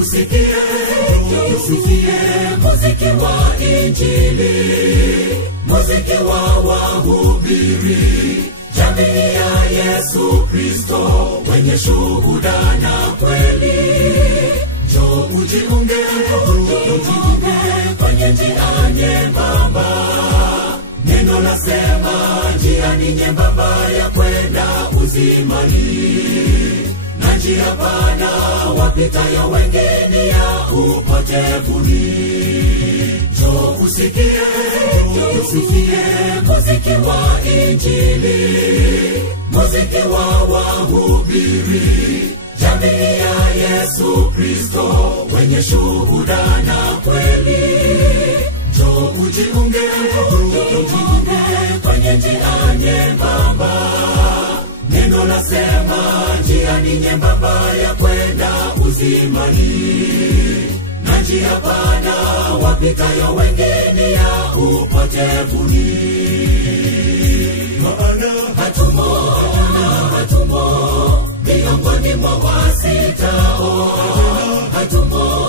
usikie muziki wa injili, muziki wa wahubiri, jamii ya Yesu Kristo, wenye shuhuda na kweli. Njoo ujiunge kwenye njia nyembamba. Neno lasema njia ni nyembamba ya kwenda uzimani, na njia pana wapitayo wengine ya upotevuni. Njoo usikie muziki wa injili, muziki wa wahubiri, jamii ya Yesu Kristo, wenye shuhuda na kweli. Njoo ujiunge kwenye njia nyembamba. Neno lasema njia ni nyembamba ya kwenda uzimani, na njia pana wapitayo wengine ya upotevuni. Maana hatumo miongoni mwa wasitao, hatumo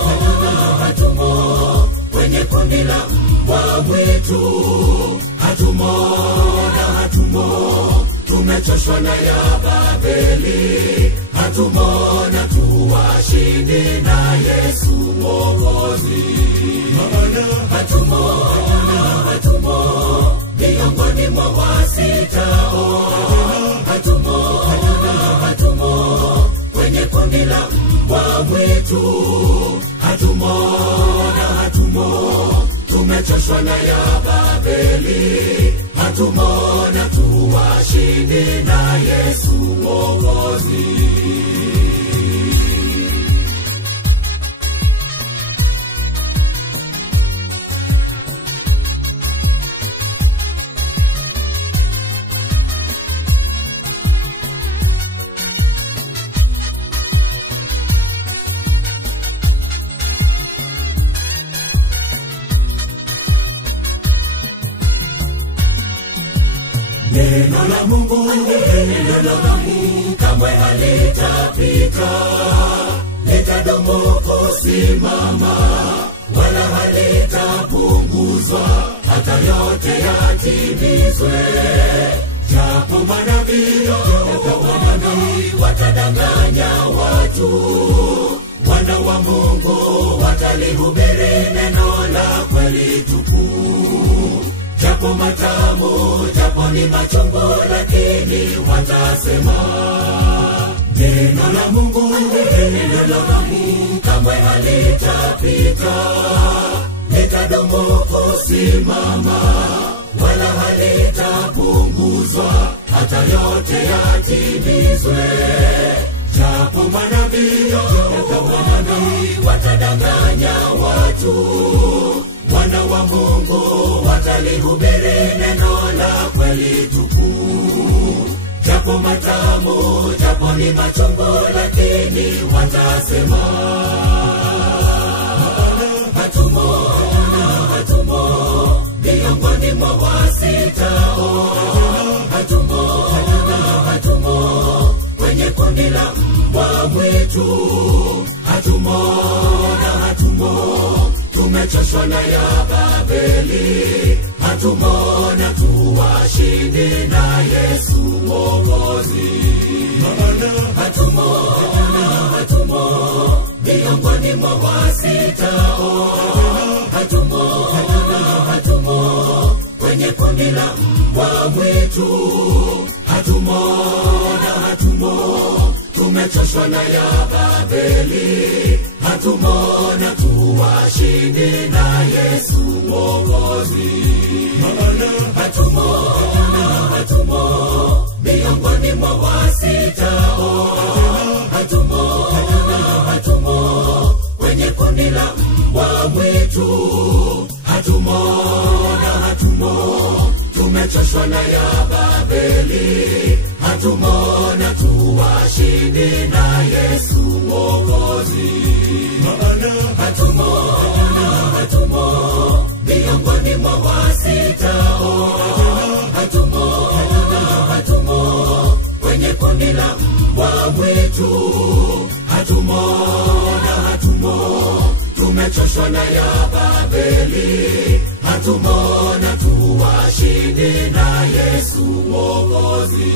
kwenye kundi la mbwa mwitu, hatumo tumechoshwa na ya Babeli, hatumo na tuwashindi na Yesu Mwokozi. Maana hatumo miongoni mwa wasitao, hatumo kwenye kundi la mbwa mwitu, hatumo tumechoshwa na ya Babeli, hatumo na tuwashindi na Yesu Mwokozi. Neno la Mungu kamwe halitapita, litadumu kusimama, wala halitapunguzwa, hata yote yatimizwe. Japo manabii watadanganya watu, wana wa Mungu watalihubiri neno la kweli tupu. Japo matamu, japo ni machungu, lakini watasema. Neno la Mungu kamwe halitapita, litadumu kusimama, wala halitapunguzwa, hata yote yatimizwe. Japo manabii watadanganya watu, wana wa Mungu watalihubiri neno la kweli tupu. Japo matamu, japo ni machungu, lakini watasema. Hatumo miongoni mwa wasitao, hatumo kwenye kundi la mbwa mwitu, hatumo tumechoshwa na ya Babeli, hatumo na tuwashindi na Yesu Mwokozi. Maana hatumo miongoni mwa wasitao, hatumo kwenye kundi la mbwa mwitu, hatumo tumechoshwa na ya Babeli, hatumo na tuwashindi na Yesu Mwokozi. Maana hatumo miongoni mwa wasitao, hatumo kwenye kundi la mbwa mwitu, hatumo tumechoshwa na ya Babeli, hatumo na tuwashindi na Yesu Mwokozi. Maana hatumo miongoni mwa wasitao, hatumo kwenye kundi la mbwa mwitu, hatumo tumechoshwa na ya Babeli, hatumona tuwashindi na Yesu Mwokozi.